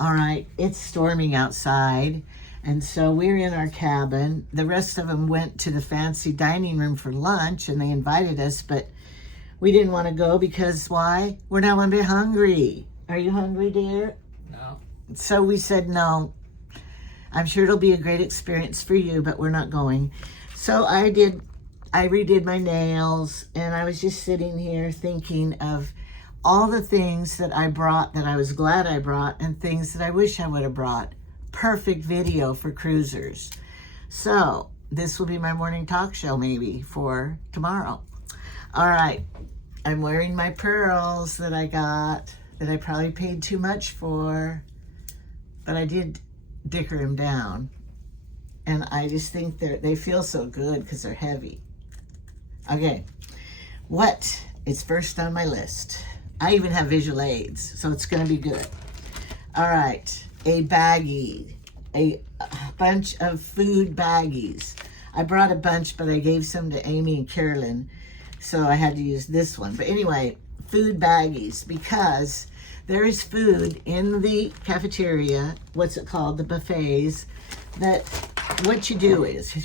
All right, it's storming outside. And so we're in our cabin. The rest of them went to the fancy dining room for lunch and they invited us, but we didn't want to go because why? We're now a bit hungry. Are you hungry, dear? No. So we said no. I'm sure it'll be a great experience for you, but we're not going. So I redid my nails, and I was just sitting here thinking of all the things that I brought that I was glad I brought and things that I wish I would have brought. Perfect video for cruisers. So this will be my morning talk show maybe for tomorrow. All right, I'm wearing my pearls that I got that I probably paid too much for, but I did dicker them down. And I just think they feel so good because they're heavy. Okay, what is first on my list? I even have visual aids, so it's gonna be good. All right, a baggie, a bunch of food baggies. I brought a bunch, but I gave some to Amy and Carolyn, so I had to use this one. But anyway, food baggies, because there is food in the cafeteria, what's it called, the buffets, that what you do is,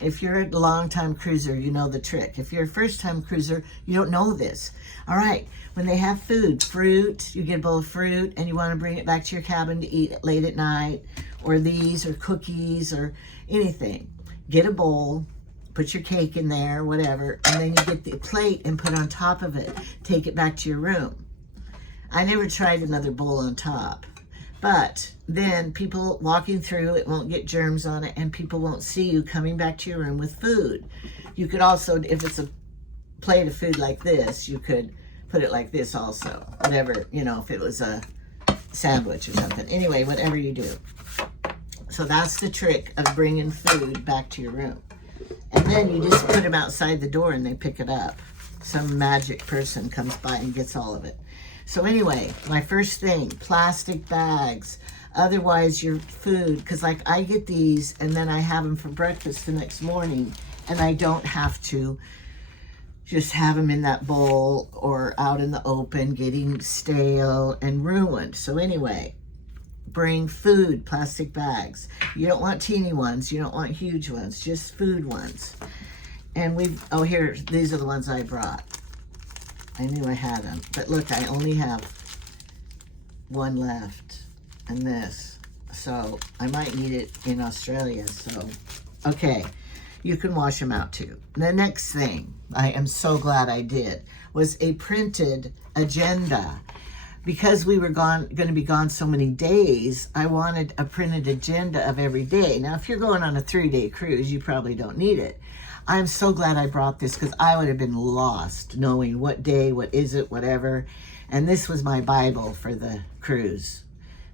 if you're a long-time cruiser, you know the trick. If you're a first-time cruiser, you don't know this. All right, when they have food, fruit, you get a bowl of fruit and you want to bring it back to your cabin to eat late at night, or these, or cookies, or anything. Get a bowl, put your cake in there, whatever, and then you get the plate and put on top of it. Take it back to your room. I never tried another bowl on top. But then people walking through, it won't get germs on it, and people won't see you coming back to your room with food. You could also, if it's a plate of food like this, you could put it like this also. Whatever, you know, if it was a sandwich or something. Anyway, whatever you do. So that's the trick of bringing food back to your room. And then you just put them outside the door and they pick it up. Some magic person comes by and gets all of it. So anyway, my first thing, plastic bags. Otherwise your food, because like I get these and then I have them for breakfast the next morning and I don't have to just have them in that bowl or out in the open getting stale and ruined. So anyway, bring food, plastic bags. You don't want teeny ones, you don't want huge ones, just food ones. And here, these are the ones I brought. I knew I had them, but look, I only have one left and this. So I might need it in Australia, so. Okay, you can wash them out too. The next thing, I am so glad I did, was a printed agenda. Because we were going to be gone so many days, I wanted a printed agenda of every day. Now, if you're going on a 3-day cruise, you probably don't need it. I'm so glad I brought this because I would have been lost knowing what day, what is it, whatever. And this was my Bible for the cruise.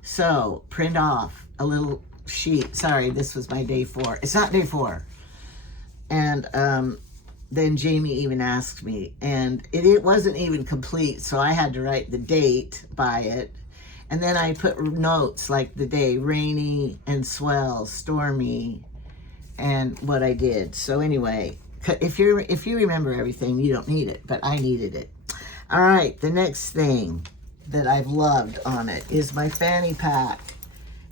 So print off a little sheet. Sorry, this was my day 4. It's not day 4. And then Jamie even asked me, and it wasn't even complete, so I had to write the date by it. And then I put notes like the day, rainy and swell, stormy, and what I did. So anyway, if you remember everything, you don't need it, but I needed it. All right, the next thing that I've loved on it is my fanny pack.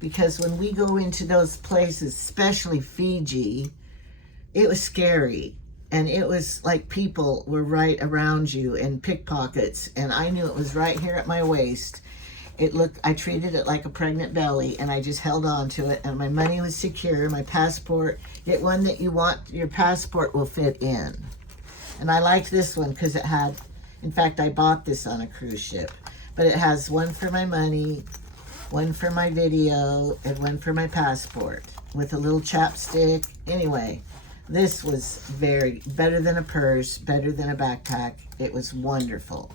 Because when we go into those places, especially Fiji, it was scary. And it was like people were right around you and pickpockets. And I knew it was right here at my waist. I treated it like a pregnant belly and I just held on to it and my money was secure. My passport, get one that you want, your passport will fit in. And I like this one because it had, in fact, I bought this on a cruise ship, but it has one for my money, one for my video, and one for my passport with a little chapstick. Anyway, this was better than a purse, better than a backpack. It was wonderful.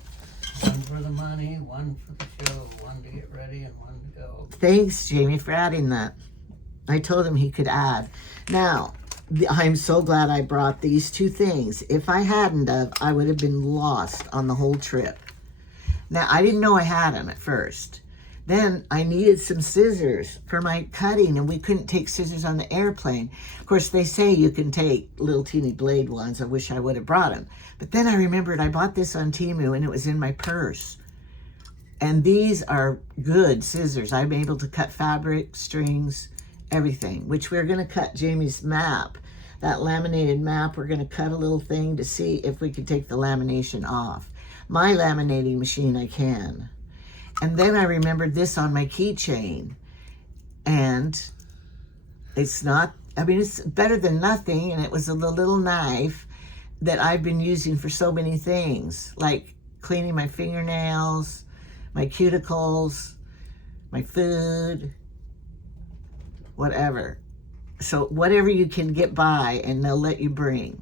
One for the money, one for the show, one to get ready and one to go. Thanks, Jamie, for adding that. I told him he could add. Now, I'm so glad I brought these 2 things. If I hadn't of, I would have been lost on the whole trip. Now, I didn't know I had them at first. Then I needed some scissors for my cutting, and we couldn't take scissors on the airplane. Of course, they say you can take little teeny blade ones. I wish I would have brought them. But then I remembered I bought this on Temu, and it was in my purse. And these are good scissors. I'm able to cut fabric, strings, everything, which we're going to cut Jamie's map. That laminated map, we're going to cut a little thing to see if we can take the lamination off. My laminating machine, I can. And then I remembered this on my keychain. And it's not, I mean, it's better than nothing. And it was a little knife that I've been using for so many things, like cleaning my fingernails, my cuticles, my food, whatever. So whatever you can get by, and they'll let you bring,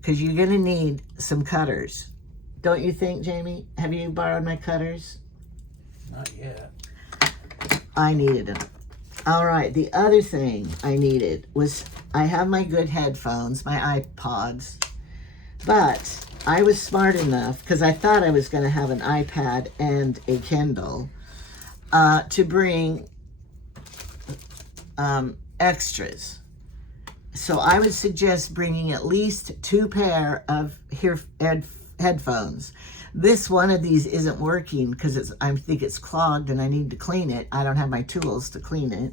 because you're gonna need some cutters. Don't you think, Jamie? Have you borrowed my cutters? Not yet. I needed them. All right, the other thing I needed was, I have my good headphones, my iPods, but I was smart enough, because I thought I was going to have an iPad and a Kindle, to bring extras. So I would suggest bringing at least 2 pair of headphones. This one of these isn't working because I think it's clogged and I need to clean it. I don't have my tools to clean it.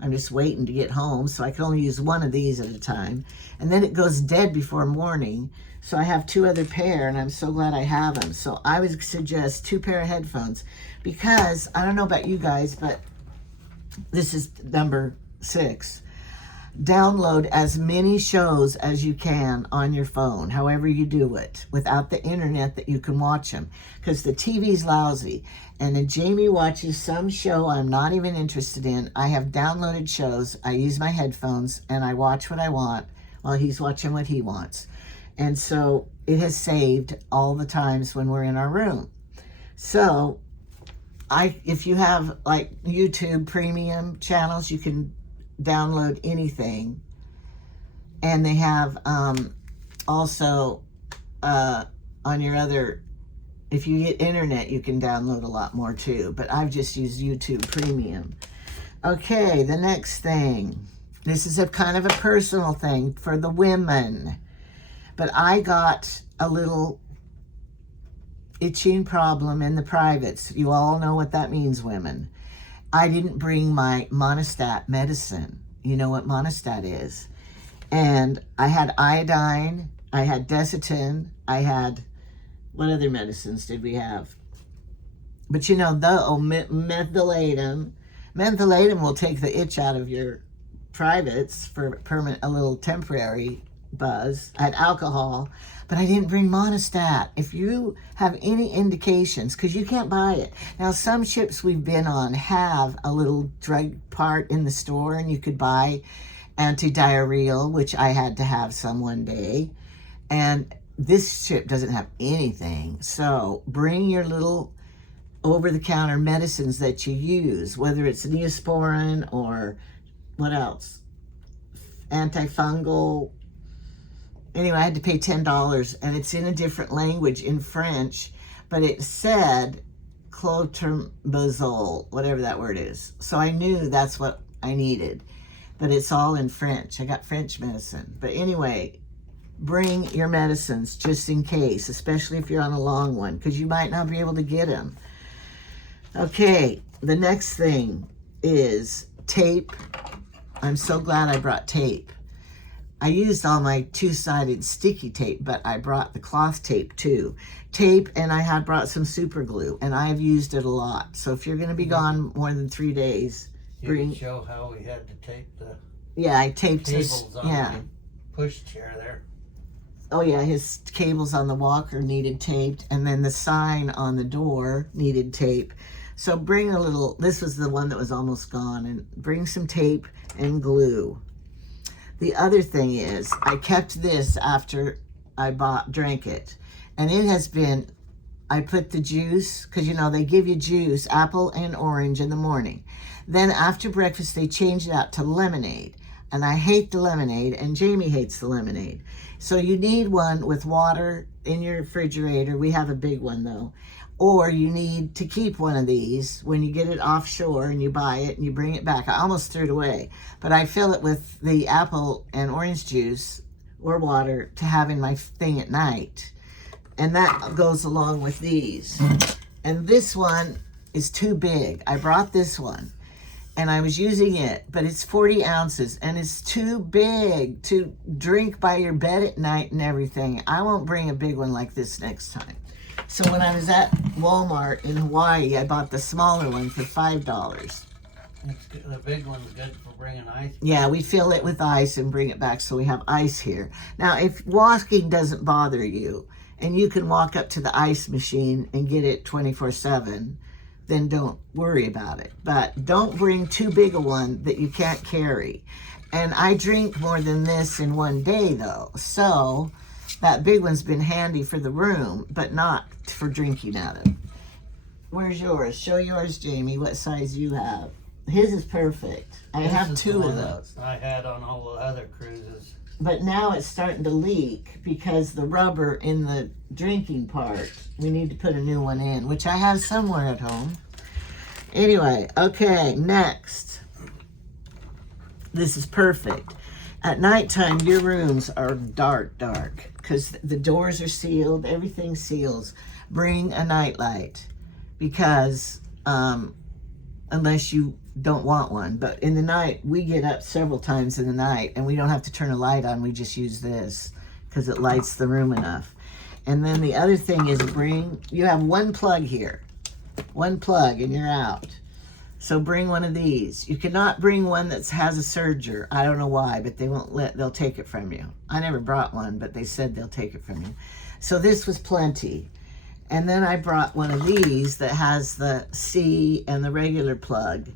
I'm just waiting to get home, so I can only use one of these at a time. And then it goes dead before morning. So I have 2 other pair, and I'm so glad I have them. So I would suggest 2 pair of headphones, because I don't know about you guys, but this is number 6. Download as many shows as you can on your phone, however you do it, without the internet, that you can watch them, because the TV's lousy. And then Jamie watches some show I'm not even interested in. I have downloaded shows. I use my headphones and I watch what I want while he's watching what he wants. And so it has saved all the times when we're in our room. So if you have like YouTube premium channels, you can download anything. And they have also on your other, if you get internet, you can download a lot more too. But I've just used YouTube Premium. Okay, the next thing. This is a kind of a personal thing for the women. But I got a little itching problem in the privates. You all know what that means, women. I didn't bring my Monistat medicine. You know what Monistat is. And I had iodine, I had Desitin, I had, what other medicines did we have? But you know, mentholatum. Mentholatum will take the itch out of your privates for permanent, a little temporary buzz. I had alcohol, but I didn't bring Monistat. If you have any indications, because you can't buy it. Now, some ships we've been on have a little drug part in the store, and you could buy antidiarrheal, which I had to have some one day. And this ship doesn't have anything. So bring your little over-the-counter medicines that you use, whether it's Neosporin or what else? Antifungal. Anyway, I had to pay $10, and it's in a different language, in French, but it said clotrimazole, whatever that word is. So I knew that's what I needed, but it's all in French. I got French medicine. But anyway, bring your medicines just in case, especially if you're on a long one, because you might not be able to get them. Okay, the next thing is tape. I'm so glad I brought tape. I used all my 2-sided sticky tape, but I brought the cloth tape too. Tape, and I had brought some super glue, and I have used it a lot. So if you're going to be gone more than 3 days, You can show how we had to tape the yeah, I taped cables on the push chair there. Oh yeah, his cables on the walker needed taped, and then the sign on the door needed tape. So bring a little, this was the one that was almost gone, and bring some tape and glue. The other thing is, I kept this after I drank it. And it has been, I put the juice, because you know, they give you juice, apple and orange in the morning. Then after breakfast, they change it out to lemonade. And I hate the lemonade, and Jamie hates the lemonade. So you need one with water in your refrigerator. We have a big one though. Or you need to keep one of these when you get it offshore and you buy it and you bring it back. I almost threw it away, but I fill it with the apple and orange juice or water to have in my thing at night. And that goes along with these. And this one is too big. I brought this one and I was using it, but it's 40 ounces and it's too big to drink by your bed at night and everything. I won't bring a big one like this next time. So when I was at Walmart in Hawaii, I bought the smaller one for $5. It's good. The big one's good for bringing ice. Yeah, we fill it with ice and bring it back so we have ice here. Now, if walking doesn't bother you and you can walk up to the ice machine and get it 24/7, then don't worry about it. But don't bring too big a one that you can't carry. And I drink more than this in one day, though. So that big one's been handy for the room, but not for drinking out of. Where's yours? Show yours, Jamie, what size you have. His is perfect. I have This is 2 the of one those. that I had on all the other cruises. But now it's starting to leak because the rubber in the drinking part, we need to put a new one in, which I have somewhere at home. Anyway, okay, next. This is perfect. At nighttime, your rooms are dark, because the doors are sealed, everything seals. Bring a nightlight because unless you don't want one, but in the night, we get up several times in the night and we don't have to turn a light on, we just use this because it lights the room enough. And then the other thing is you have one plug here, one plug and you're out. So bring one of these. You cannot bring one that has a serger. I don't know why, but they'll take it from you. I never brought one, but they said they'll take it from you. So this was plenty. And then I brought one of these that has the C and the regular plug.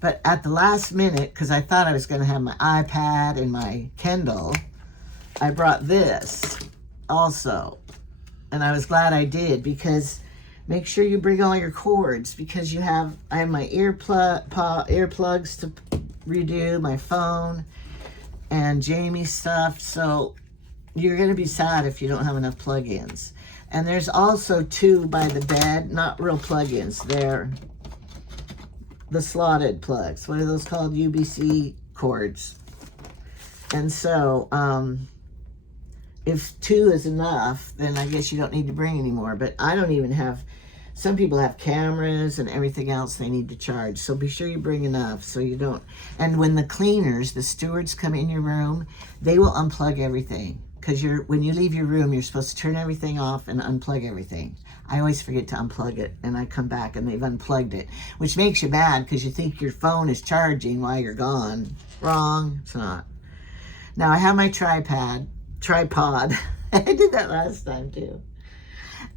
But at the last minute, because I thought I was going to have my iPad and my Kindle, I brought this also. And I was glad I did, because make sure you bring all your cords, because I have my earplugs to redo, my phone, and Jamie's stuff. So you're going to be sad if you don't have enough plug-ins. And there's also 2 by the bed, not real plug-ins. They're the slotted plugs. What are those called? UBC cords. And so if 2 is enough, then I guess you don't need to bring any more. But I don't even have, some people have cameras and everything else they need to charge. So be sure you bring enough so you don't. And when the cleaners, the stewards come in your room, they will unplug everything. Because when you leave your room, you're supposed to turn everything off and unplug everything. I always forget to unplug it, and I come back and they've unplugged it, which makes you mad because you think your phone is charging while you're gone. Wrong, it's not. Now I have my tripod. I did that last time too.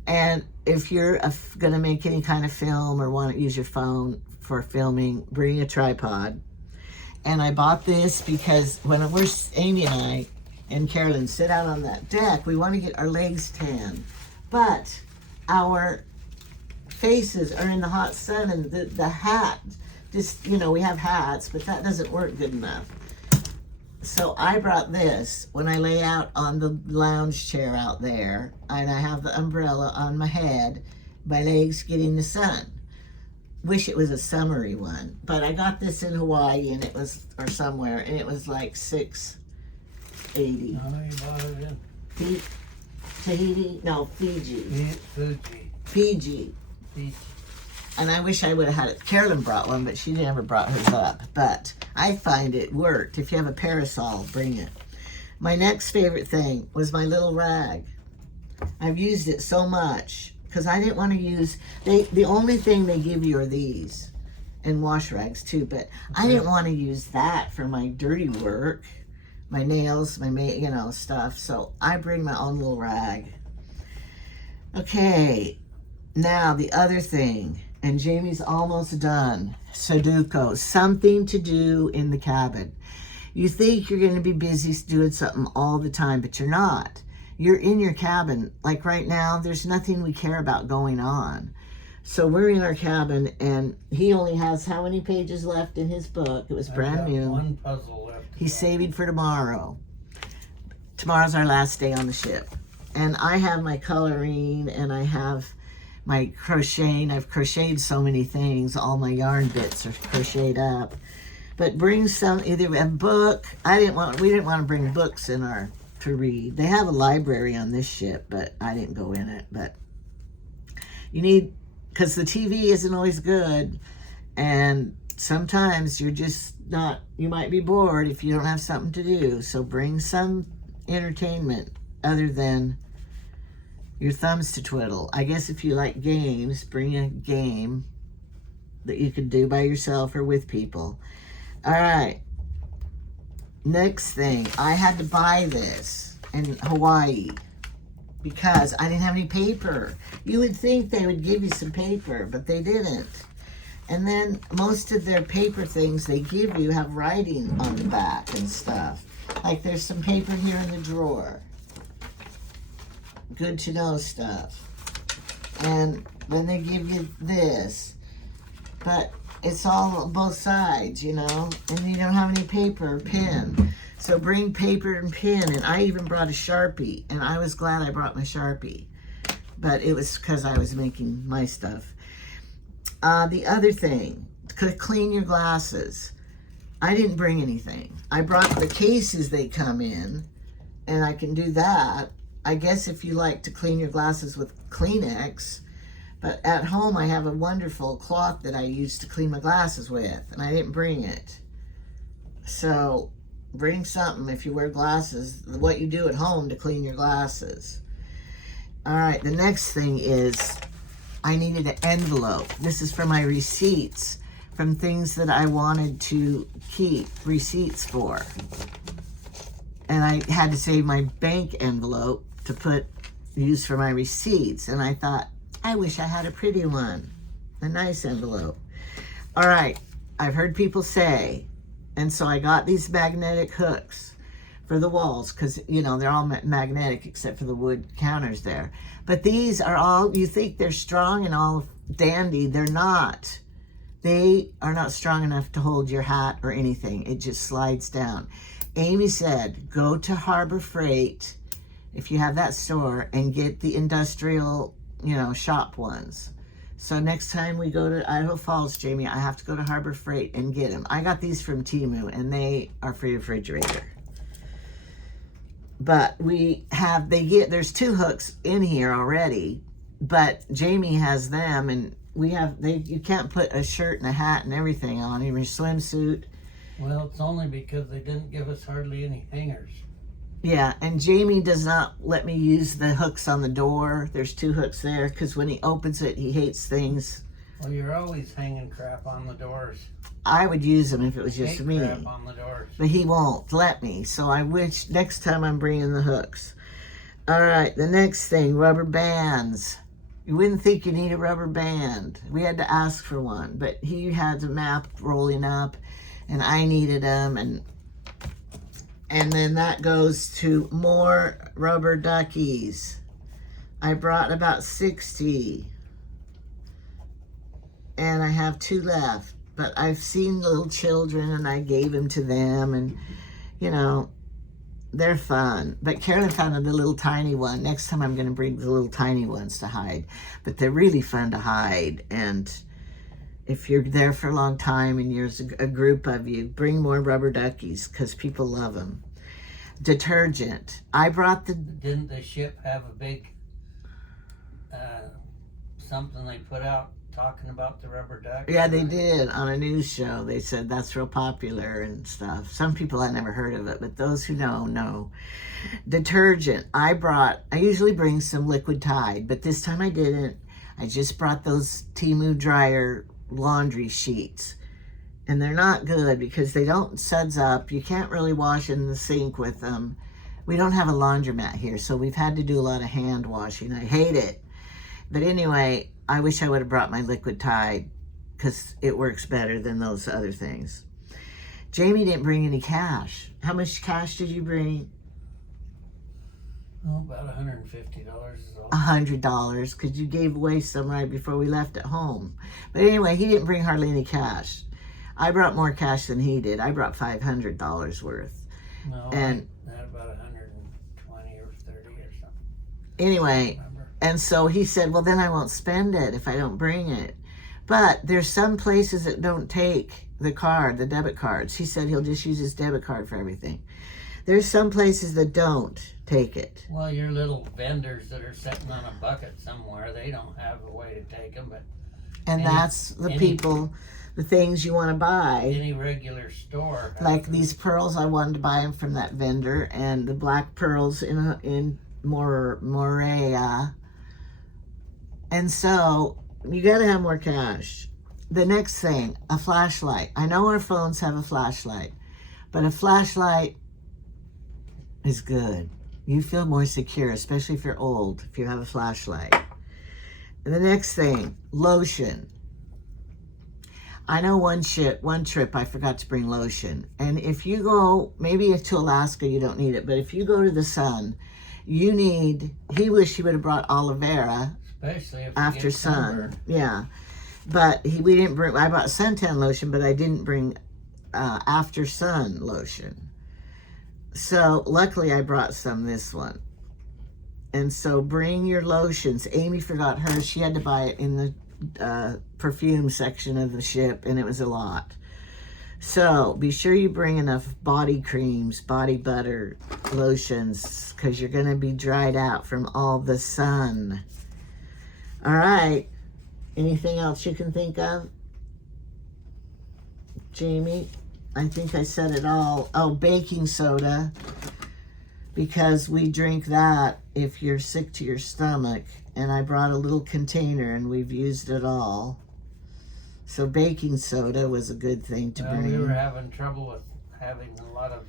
And if you're gonna make any kind of film or want to use your phone for filming, bring a tripod. And I bought this because when Amy and I and Carolyn sit out on that deck, we want to get our legs tan. But our faces are in the hot sun, and the hat, just, we have hats, but that doesn't work good enough. So I brought this when I lay out on the lounge chair out there, and I have the umbrella on my head, my legs getting the sun. Wish it was a summery one, but I got this in Hawaii or somewhere, and it was like $6.80. No, you bought it in Tahiti? No, Fiji. Fiji. And I wish I would have had it. Carolyn brought one, but she never brought hers up. But I find it worked. If you have a parasol, bring it. My next favorite thing was my little rag. I've used it so much because I didn't want to use, the only thing they give you are these, and wash rags too, but I didn't want to use that for my dirty work, my nails, my stuff. So I bring my own little rag. Okay, now the other thing, and Jamie's almost done. Sudoku, something to do in the cabin. You think you're going to be busy doing something all the time, but you're not. You're in your cabin. Like right now, there's nothing we care about going on. So we're in our cabin, and he only has how many pages left in his book? It was brand new. One puzzle left. He's saving for tomorrow. Tomorrow's our last day on the ship. And I have my coloring, and I have my crocheting. I've crocheted so many things. All my yarn bits are crocheted up. But bring either a book. We didn't want to bring books to read. They have a library on this ship, but I didn't go in it. But you need because the TV isn't always good, and sometimes you're just not, you might be bored if you don't have something to do. So bring some entertainment other than your thumbs to twiddle. I guess if you like games, bring a game that you could do by yourself or with people. All right. Next thing, I had to buy this in Hawaii because I didn't have any paper. You would think they would give you some paper, but they didn't. And then most of their paper things they give you have writing on the back and stuff. Like there's some paper here in the drawer. Good to know stuff. And then they give you this. But it's all on both sides, you know, and you don't have any paper or pen. So bring paper and pen, and I even brought a Sharpie, and I was glad I brought my Sharpie. But it was because I was making my stuff. The other thing, to clean your glasses. I didn't bring anything. I brought the cases they come in, and I can do that. I guess if you like to clean your glasses with Kleenex. But at home, I have a wonderful cloth that I use to clean my glasses with, and I didn't bring it. So bring something if you wear glasses, what you do at home to clean your glasses. All right, the next thing is I needed an envelope. This is for my receipts from things that I wanted to keep receipts for. And I had to save my bank envelope to use for my receipts. And I thought, I wish I had a pretty one, a nice envelope. All right, I've heard people say, and so I got these magnetic hooks for the walls because, you know, they're all magnetic except for the wood counters there. But these are all, you think they're strong and all dandy. They're not. They are not strong enough to hold your hat or anything. It just slides down. Amy said, go to Harbor Freight, if you have that store, and get the industrial, you know, shop ones. So next time we go to Idaho Falls, Jamie, I have to go to Harbor Freight and get them. I got these from Temu, and they are for your refrigerator. But there's 2 hooks in here already, but Jamie has them, and you can't put a shirt and a hat and everything on, even your swimsuit. Well, it's only because they didn't give us hardly any hangers. Yeah, and Jamie does not let me use the hooks on the door. There's 2 hooks there because when he opens it, he hates things. Well, you're always hanging crap on the doors. I would use them if it was just me. Crap on the doors. But he won't let me, so I wish next time I'm bringing the hooks. All right, the next thing, rubber bands. You wouldn't think you need a rubber band. We had to ask for one, but he had the map rolling up, and I needed them, and then that goes to more rubber duckies. I brought about 60, and I have 2 left. But I've seen little children, and I gave them to them, and, you know, they're fun. But Carolyn found the little tiny one. Next time I'm going to bring the little tiny ones to hide. But they're really fun to hide, and if you're there for a long time and there's a group of you, bring more rubber duckies because people love them. Detergent. I brought Didn't the ship have a big something they put out talking about the rubber duck? Yeah, they did on a news show. They said that's real popular and stuff. Some people had never heard of it, but those who know. Detergent. I usually bring some Liquid Tide, but this time I didn't. I just brought those Temu dryer laundry sheets. And they're not good because they don't suds up. You can't really wash in the sink with them. We don't have a laundromat here, so we've had to do a lot of hand washing. I hate it. But anyway, I wish I would have brought my Liquid Tide because it works better than those other things. Jamie didn't bring any cash. How much cash did you bring? Oh, about $150 is all. $100 because you gave away some right before we left at home. But anyway, he didn't bring hardly any cash. I brought more cash than he did. I brought $500 worth. No, and I had about 120 or 30 or something. Anyway, and so he said, well, then I won't spend it if I don't bring it. But there's some places that don't take the debit cards. He said he'll just use his debit card for everything. There's some places that don't take it. Well, your little vendors that are sitting on a bucket somewhere, they don't have a way to take them, but And that's the people, the things you want to buy. Any regular store. Like these pearls, I wanted to buy them from that vendor, and the black pearls in Morea. And so you got to have more cash. The next thing, a flashlight. I know our phones have a flashlight, but a flashlight is good. You feel more secure, especially if you're old, if you have a flashlight. And the next thing, lotion. I know one trip I forgot to bring lotion. And if you go, maybe to Alaska, you don't need it. But if you go to the sun, you need, he wished he would have brought aloe vera. Especially if after sun. Yeah. But we didn't bring, I brought suntan lotion, but I didn't bring after sun lotion. So luckily I brought some this one. And so bring your lotions. Amy forgot hers. She had to buy it in the perfume section of the ship, and it was a lot. So be sure you bring enough body creams, body butter, lotions, because you're going to be dried out from all the sun. All right. Anything else you can think of? Jamie? I think I said it all. Oh, baking soda. Because we drink that if you're sick to your stomach. And I brought a little container and we've used it all. So baking soda was a good thing to bring. We were having trouble with having a lot of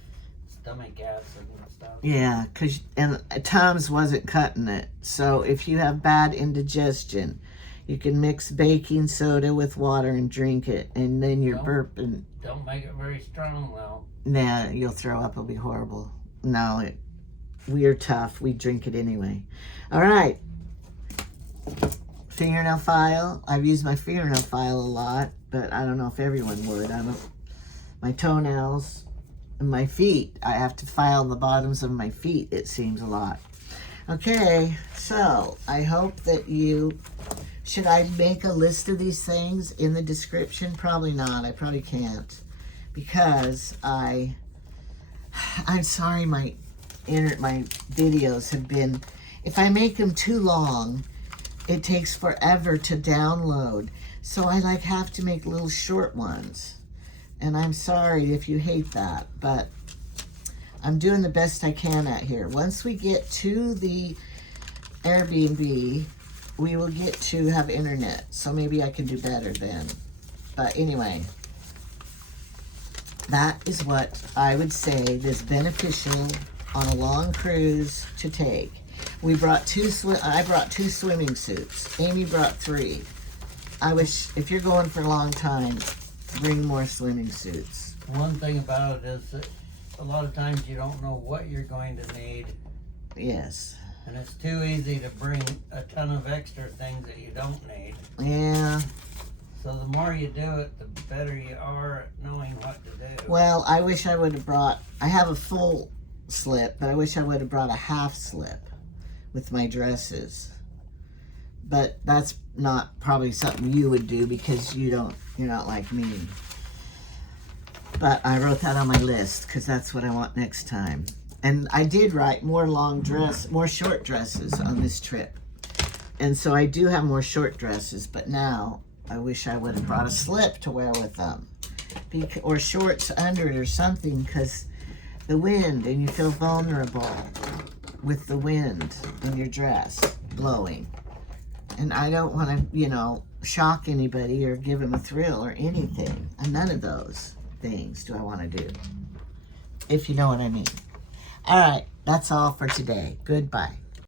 stomach acid and stuff. Yeah, and Tom's wasn't cutting it. So if you have bad indigestion, you can mix baking soda with water and drink it. And then you're burping. Don't make it very strong though. Nah, you'll throw up. It'll be horrible. No, we're tough. We drink it anyway. All right. Fingernail file. I've used my fingernail file a lot, but I don't know if everyone would. My toenails and my feet. I have to file the bottoms of my feet, it seems a lot. Okay, so I hope that you... Should I make a list of these things in the description? Probably not. I probably can't. Because I'm sorry, my videos have been... If I make them too long, it takes forever to download. So I have to make little short ones. And I'm sorry if you hate that, but I'm doing the best I can out here. Once we get to the Airbnb, we will get to have internet. So maybe I can do better then. But anyway, that is what I would say is beneficial on a long cruise to take. I brought two swimming suits. Amy brought 3. I wish, if you're going for a long time, bring more swimming suits. One thing about it is that a lot of times you don't know what you're going to need. Yes. And it's too easy to bring a ton of extra things that you don't need. Yeah. So the more you do it, the better you are at knowing what to do. Well, I wish I would have brought, I have a full slip, but I wish I would have brought a half slip with my dresses. But that's not probably something you would do because you're not like me. But I wrote that on my list because that's what I want next time. And I did write more short dresses on this trip. And so I do have more short dresses, but now I wish I would have brought a slip to wear with them. Or shorts under it or something, because the wind, and you feel vulnerable with the wind in your dress blowing. And I don't want to, shock anybody or give them a thrill or anything. And none of those things do I want to do, if you know what I mean. All right, that's all for today. Goodbye.